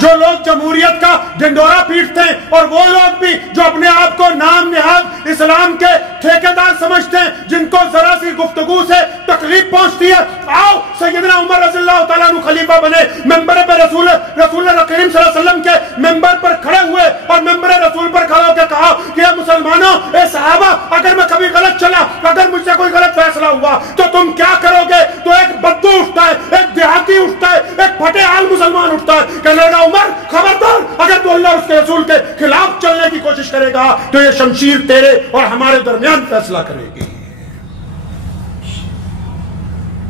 جو لوگ جمہوریت کا ڈنڈورا پیٹتے ہیں اور وہ لوگ بھی جو اپنے آپ کو نام نہاد اسلام کے ٹھیکیدار سمجھتے ہیں، جن کو ذرا سی گفتگو سے تکلیف پہنچتی ہے، آؤ سیدنا عمر رضی اللہ تعالیٰ عنہ خلیفہ بنے، ممبر پہ رسول اللہ کریم صلی اللہ علیہ وسلم کے ممبر پر کھڑے ہوئے اور ممبر رسول پر کھڑے ہو کے کہا کہ اے مسلمانوں، اے صحابہ، اگر میں کبھی غلط چلا، اگر مجھ سے کوئی غلط فیصلہ ہوا تو تم کیا کرو گے؟ تو ایک بدو اٹھتا ہے، ایک دیہاتی اٹھتا ہے، ایک پھٹے حال مسلمان اٹھتا ہے، کہنے لگا عمر خبردار، اگر تو اللہ اور اس کے رسول کے خلاف چلنے کی کوشش کرے گا تو یہ شمشیر تیرے اور ہمارے درمیان فیصلہ کرے گی۔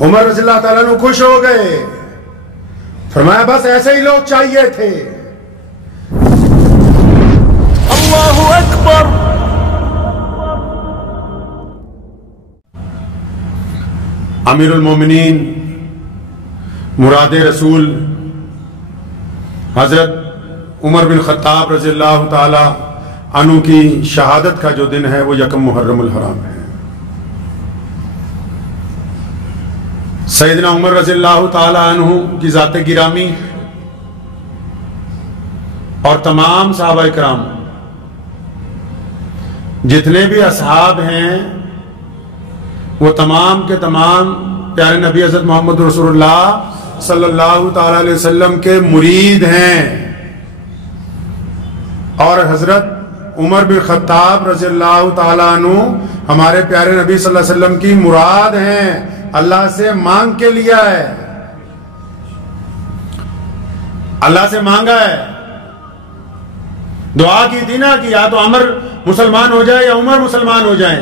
عمر رضی اللہ تعالیٰ عنہ خوش ہو گئے، فرمایا بس ایسے ہی لوگ چاہیے تھے۔ اللہ اکبر۔ امیر المومنین مراد رسول حضرت عمر بن خطاب رضی اللہ تعالی عنہ کی شہادت کا جو دن ہے وہ یکم محرم الحرام ہے۔ سیدنا عمر رضی اللہ تعالی عنہ کی ذات گرامی اور تمام صحابہ کرام جتنے بھی اصحاب ہیں وہ تمام کے تمام پیارے نبی حضرت محمد رسول اللہ صلی اللہ تعالی علیہ وسلم کے مرید ہیں، اور حضرت عمر بن خطاب رضی اللہ تعالیٰ عنہ ہمارے پیارے نبی صلی اللہ علیہ وسلم کی مراد ہیں، اللہ سے مانگ کے لیا ہے، اللہ سے مانگا ہے، دعا کی تھی نا کہ یا تو عمر مسلمان ہو جائے یا عمر مسلمان ہو جائیں۔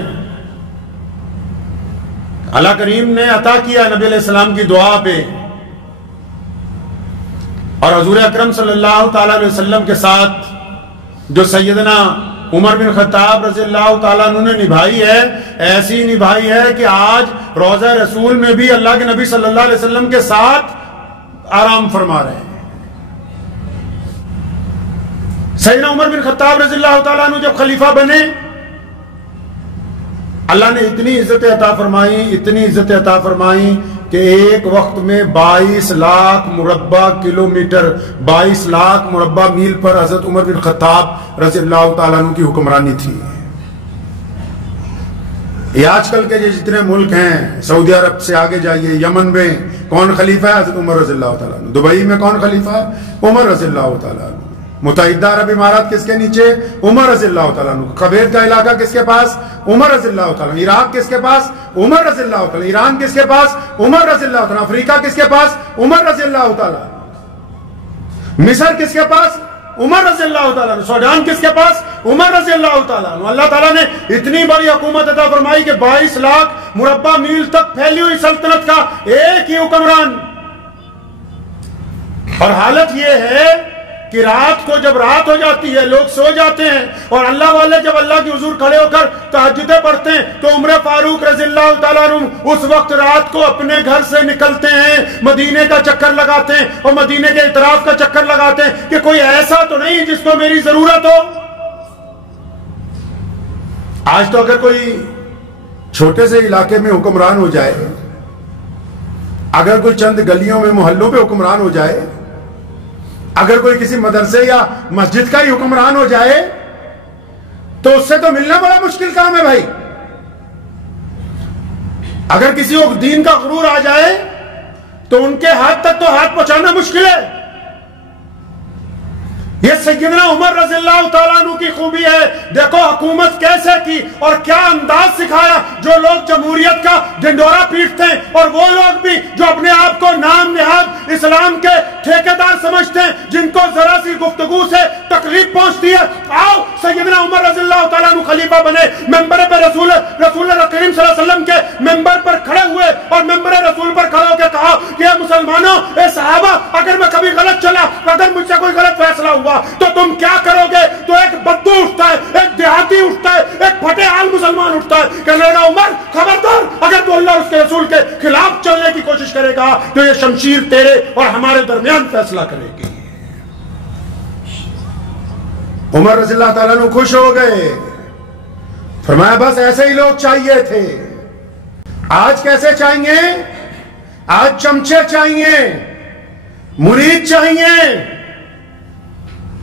اللہ کریم نے عطا کیا نبی علیہ السلام کی دعا پہ، اور حضور اکرم صلی اللہ تعالیٰ علیہ وسلم کے ساتھ جو سیدنا عمر بن خطاب رضی اللہ تعالیٰ عنہ نے نبھائی ہے، ایسی نبھائی ہے کہ آج روضہ رسول میں بھی اللہ کے نبی صلی اللہ علیہ وسلم کے ساتھ آرام فرما رہے ہیں۔ سیدنا عمر بن خطاب رضی اللہ تعالیٰ عنہ جب خلیفہ بنے، اللہ نے اتنی عزت عطا فرمائی، اتنی عزت عطا فرمائی کہ ایک وقت میں 22 لاکھ مربع کلومیٹر، 22 لاکھ مربع میل پر حضرت عمر بن خطاب رضی اللہ تعالیٰ عنہ کی حکمرانی تھی۔ یہ آج کل کے جتنے ملک ہیں، سعودی عرب سے آگے جائیے، یمن میں کون خلیفہ ہے؟ حضرت عمر رضی اللہ تعالیٰ عنہ۔ دبئی میں کون خلیفہ ہے؟ عمر رضی اللہ تعالیٰ عنہ۔ متحدہ عرب امارات کس کے نیچے؟ عمر رضی اللہ تعالیٰ عنہ۔ کویت کا علاقہ کس کے پاس؟ عمر رضی اللہ تعالیٰ عنہ۔ عراق کس کے پاس؟ عمر رضی اللہ تعالیٰ عنہ۔ ایران کس کے پاس؟ عمر رضی اللہ تعالیٰ عنہ۔ افریقہ کس کے پاس؟ عمر رضی اللہ تعالیٰ عنہ۔ مصر کس کے پاس؟ عمر رضی اللہ تعالیٰ عنہ۔ سوڈان کس کے پاس؟ عمر رضی اللہ تعالیٰ عنہ۔ اللہ تعالیٰ نے اتنی بڑی حکومت عطا فرمائی کہ 22 لاکھ مربع میل تک پھیلی ہوئی سلطنت کا ایک ہی حکمران۔ اور حالت یہ ہے کہ رات کو جب رات ہو جاتی ہے، لوگ سو جاتے ہیں، اور اللہ والے جب اللہ کی حضور کھڑے ہو کر تہجدیں پڑھتے ہیں تو عمر فاروق رضی اللہ تعالیٰ عنہ اس وقت رات کو اپنے گھر سے نکلتے ہیں، مدینے کا چکر لگاتے ہیں، اور مدینے کے اطراف کا چکر لگاتے ہیں کہ کوئی ایسا تو نہیں جس کو میری ضرورت ہو۔ آج تو اگر کوئی چھوٹے سے علاقے میں حکمران ہو جائے، اگر کوئی چند گلیوں میں محلوں پہ حکمران ہو جائے، اگر کوئی کسی مدرسے یا مسجد کا ہی حکمران ہو جائے تو اس سے تو ملنا بڑا مشکل کام ہے بھائی۔ اگر کسی کو دین کا غرور آ جائے تو ان کے ہاتھ تک تو ہاتھ پہنچانا مشکل ہے۔ یہ سیدنا عمر رضی اللہ تعالیٰ عنہ کی خوبی ہے۔ دیکھو حکومت کیسے کی اور کیا انداز سکھایا۔ جو لوگ جمہوریت کا ڈنڈورا پیٹتے ہیں اور وہ لوگ بھی جو اپنے آپ کو نام نہاد اسلام کے ٹھیکیدار سمجھتے ہیں، جن کو ذرا سی گفتگو سے تکلیف پہنچتی ہے، آؤ سیدنا عمر رضی اللہ تعالیٰ عنہ خلیفہ بنے، ممبر پہ رسول اللہ کریم صلی اللہ علیہ وسلم کے ممبر پر کھڑے ہوئے اور ممبر رسول پر کھڑے ہو کے کہا کہ اے مسلمانوں، اے صحابہ، اگر میں کبھی غلط چلا، اگر مجھ سے کوئی غلط فیصلہ ہوا تو تم کیا کرو گے؟ تو ایک بدو اٹھتا ہے، ایک دیہاتی اٹھتا ہے، ایک پھٹے حال مسلمان اٹھتا ہے، کہنے لگا عمر خبردار، اگر تو اللہ اور اس کے رسول کے خلاف چلنے کی کوشش کرے گا تو یہ شمشیر تیرے اور ہمارے درمیان فیصلہ کرے گی۔ عمر رضی اللہ تعالیٰ عنہ خوش ہو گئے، فرمایا بس ایسے ہی لوگ چاہیے تھے۔ آج کیسے چاہیے؟ آج چمچے چاہیے، مرید چاہیے،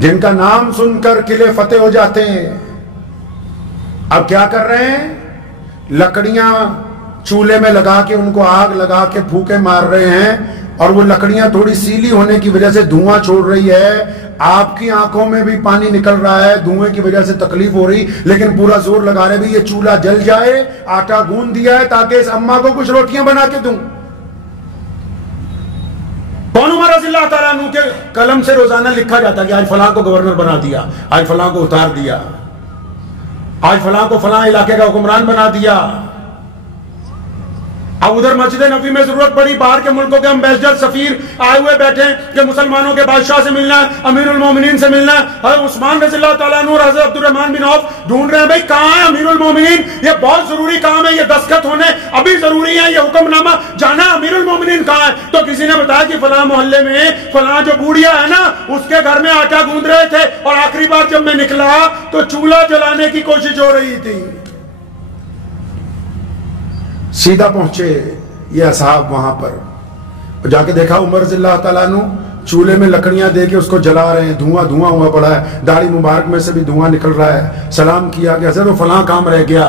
جن کا نام سن کر قلعے فتح ہو جاتے ہیں، اب کیا کر رہے ہیں؟ لکڑیاں چولہے میں لگا کے ان کو آگ لگا کے پھوکے مار رہے ہیں، اور وہ لکڑیاں تھوڑی سیلی ہونے کی وجہ سے دھواں چھوڑ رہی ہے، آپ کی آنکھوں میں بھی پانی نکل رہا ہے، دھوئیں کی وجہ سے تکلیف ہو رہی، لیکن پورا زور لگا رہے بھی یہ چولہا جل جائے، آٹا گوندھ دیا ہے تاکہ اس اماں کو کچھ روٹیاں بنا کے دوں۔ کون؟ عمر رضی اللہ تعالیٰ عنہ کے قلم سے روزانہ لکھا جاتا کہ آج فلاں کو گورنر بنا دیا، آج فلاں کو اتار دیا، آج فلاں کو فلاں علاقے کا حکمران بنا دیا۔ اب ادھر مسجد نبوی میں ضرورت پڑی، باہر کے ملکوں کے امبیسڈر سفیر آئے ہوئے بیٹھے کہ مسلمانوں کے بادشاہ سے ملنا ہے، امیر المومنین سے ملنا ہے۔ حضرت عثمان رضی اللہ تعالیٰ عنہ اور حضرت عبد الرحمن بن عوف ڈھونڈ رہے ہیں بھائی کہاں ہے امیر المومنین، یہ بہت ضروری کام ہے، یہ دستخط ہونے ابھی ضروری ہے، یہ حکم نامہ جانا، امیر المومنین کہاں ہے؟ تو کسی نے بتایا کہ فلاں محلے میں فلاں جو بوڑھیا ہے نا اس کے گھر میں آٹا گوندھ رہے تھے، اور آخری بار جب میں نکلا تو چولہا جلانے کی کوشش ہو رہی تھی۔ سیدھا پہنچے یہ اصحاب وہاں پر، جا کے دیکھا عمر رضی اللہ تعالیٰ عنہ چولہے میں لکڑیاں دے کے اس کو جلا رہے ہیں، دھواں ہوا پڑا ہے، داڑھی مبارک میں سے بھی دھواں نکل رہا ہے۔ سلام کیا کہ حضرت وہ فلاں کام رہ گیا،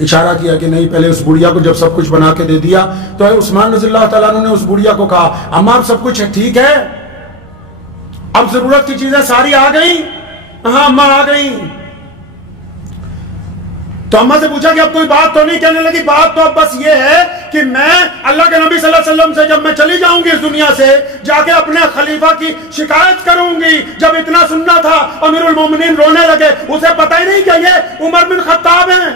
اشارہ کیا کہ نہیں، پہلے اس بڑھیا کو جب سب کچھ بنا کے دے دیا تو عثمان رضی اللہ تعالیٰ عنہ نے اس بڑھیا کو کہا اماں اب سب کچھ ٹھیک ہے، اب ضرورت کی چیزیں ساری آ گئی؟ ہاں اماں آ گئی۔ تو اماں سے پوچھا کہ اب کوئی بات تو نہیں؟ کہنے لگی بات تو اب بس یہ ہے کہ میں اللہ کے نبی صلی اللہ علیہ وسلم سے جب میں چلی جاؤں گی اس دنیا سے، جا کے اپنے خلیفہ کی شکایت کروں گی۔ جب اتنا سننا تھا امیر المومنین رونے لگے، اسے پتہ ہی نہیں کہ یہ عمر بن خطاب ہیں۔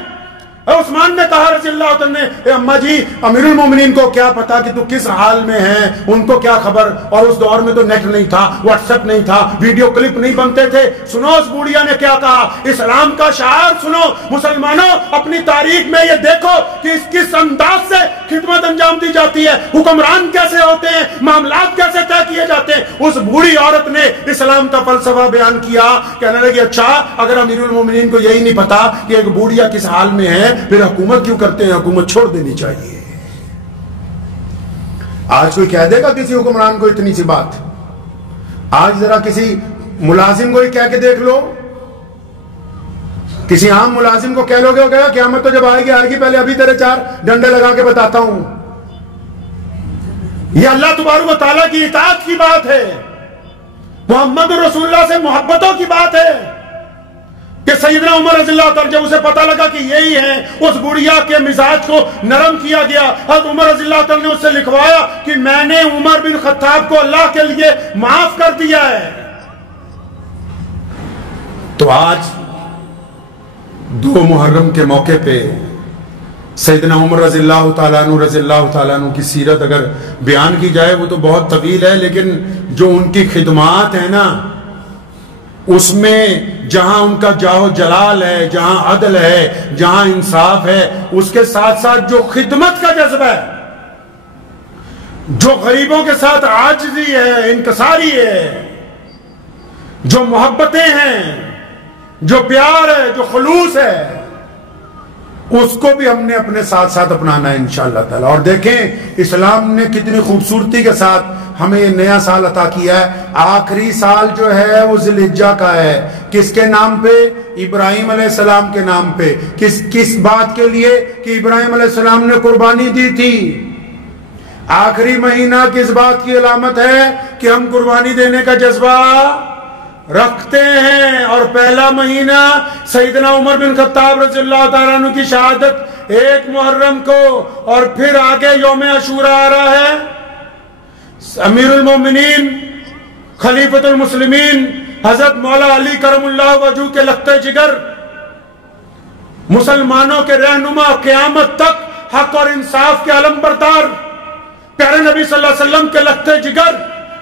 عثمان نے کہا رضی اللہ عنہ نے اماں جی امیر المومنین کو کیا پتا کہ تو کس حال میں ہیں، ان کو کیا خبر، اور اس دور میں تو نیٹ نہیں تھا، واٹس ایپ نہیں تھا، ویڈیو کلپ نہیں بنتے تھے۔ سنو اس بوڑھیا نے کیا کہا، اسلام کا شعار سنو مسلمانوں، اپنی تاریخ میں یہ دیکھو کہ اس کس انداز سے خدمت انجام دی جاتی ہے، حکمران کیسے ہوتے ہیں، معاملات کیسے طے کیے جاتے ہیں۔ اس بوڑھی عورت نے اسلام کا فلسفہ بیان کیا، کہنے لگی اچھا اگر امیر المومنین کو یہی نہیں پتا کہ ایک بوڑھیا کس حال میں ہے پھر حکومت کیوں کرتے ہیں، حکومت چھوڑ دینی چاہیے۔ آج کوئی کہہ دے گا کسی حکمران کو اتنی سی بات؟ آج ذرا کسی ملازم کو ہی کہہ کے دیکھ لو، کسی عام ملازم کو کہہ لو گے وہ کہے گا قیامت تو جب آئے گی پہلے ابھی تیرے 4 ڈنڈے لگا کے بتاتا ہوں۔ یہ اللہ تبارک و تعالیٰ کی اطاعت کی بات ہے، محمد رسول اللہ سے محبتوں کی بات ہے کہ سیدنا عمر رضی اللہ تعالیٰ جب اسے پتا لگا کہ یہی ہیں، اس بڑھیا کے مزاج کو نرم کیا گیا۔ حضرت عمر رضی اللہ تعالیٰ نے اس سے لکھوایا کہ میں نے عمر بن خطاب کو اللہ کے لیے معاف کر دیا ہے۔ تو آج 2 محرم کے موقع پہ سیدنا عمر رضی اللہ تعالیٰ عنہ کی سیرت اگر بیان کی جائے وہ تو بہت طویل ہے، لیکن جو ان کی خدمات ہیں نا اس میں جہاں ان کا جاہ و جلال ہے، جہاں عدل ہے، جہاں انصاف ہے، اس کے ساتھ ساتھ جو خدمت کا جذبہ ہے، جو غریبوں کے ساتھ عاجزی ہے، انکساری ہے، جو محبتیں ہیں، جو پیار ہے، جو خلوص ہے، اس کو بھی ہم نے اپنے ساتھ ساتھ اپنانا ہے انشاءاللہ تعالی۔ اور دیکھیں اسلام نے کتنی خوبصورتی کے ساتھ ہمیں یہ نیا سال عطا کیا ہے۔ آخری سال جو ہے وہ ذی الحجہ کا ہے، کس کے نام پہ؟ ابراہیم علیہ السلام کے نام پہ۔ کس بات کے لیے؟ کہ ابراہیم علیہ السلام نے قربانی دی تھی۔ آخری مہینہ کس بات کی علامت ہے؟ کہ ہم قربانی دینے کا جذبہ رکھتے ہیں۔ اور پہلا مہینہ سیدنا عمر بن خطاب رضی اللہ تعالیٰ عنہ کی شہادت 1 محرم کو، اور پھر آگے یوم عاشوراء آ رہا ہے۔ امیر المومنین خلیفۃ المسلمین حضرت مولا علی کرم اللہ وجہہ کے لخت جگر، مسلمانوں کے رہنما، قیامت تک حق اور انصاف کے علم بردار، پیارے نبی صلی اللہ علیہ وسلم کے لخت جگر،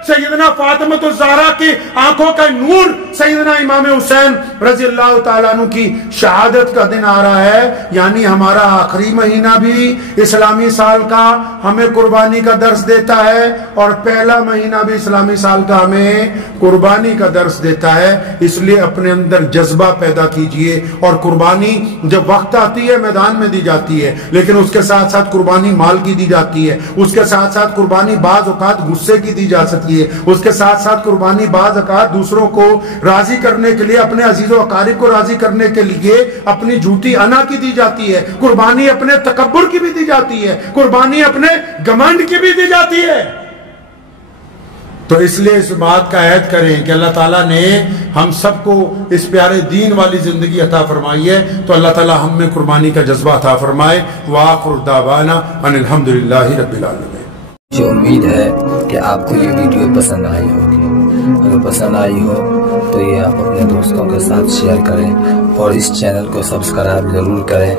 سیدنا فاطمہ الزہرا کی آنکھوں کا نور، سیدنا امام حسین رضی اللہ تعالیٰ عنہ کی شہادت کا دن آ رہا ہے، یعنی ہمارا آخری مہینہ بھی اسلامی سال کا ہمیں قربانی کا درس دیتا ہے، اور پہلا مہینہ بھی اسلامی سال کا ہمیں قربانی کا درس دیتا ہے۔ اس لیے اپنے اندر جذبہ پیدا کیجئے، اور قربانی جب وقت آتی ہے میدان میں دی جاتی ہے، لیکن اس کے ساتھ ساتھ قربانی مال کی دی جاتی ہے، اس کے ساتھ ساتھ قربانی بعض اوقات غصے کی دی جا سکتی ہے، اس کے ساتھ ساتھ قربانی بعض اوقات دوسروں کو راضی کرنے کے لیے، اپنے عزیز و اقارب کو راضی کرنے کے لیے اپنی جھوٹی انا کی دی جاتی ہے، قربانی اپنے تکبر کی بھی دی جاتی ہے، قربانی اپنے گمنڈ کی بھی دی جاتی ہے۔ تو اس لیے اس بات کا عہد کریں کہ اللہ تعالیٰ نے ہم سب کو اس پیارے دین والی زندگی عطا فرمائی ہے، تو اللہ تعالیٰ ہم میں قربانی کا جذبہ عطا فرمائے۔ وآخر دعوانا ان الحمدللہ رب العالمین۔ مجھے امید ہے کہ آپ کو یہ ویڈیو پسند آئی ہوگی۔ اگر پسند آئی ہو تو یہ آپ اپنے دوستوں کے ساتھ شیئر کریں، اور اس چینل کو سبسکرائب ضرور کریں۔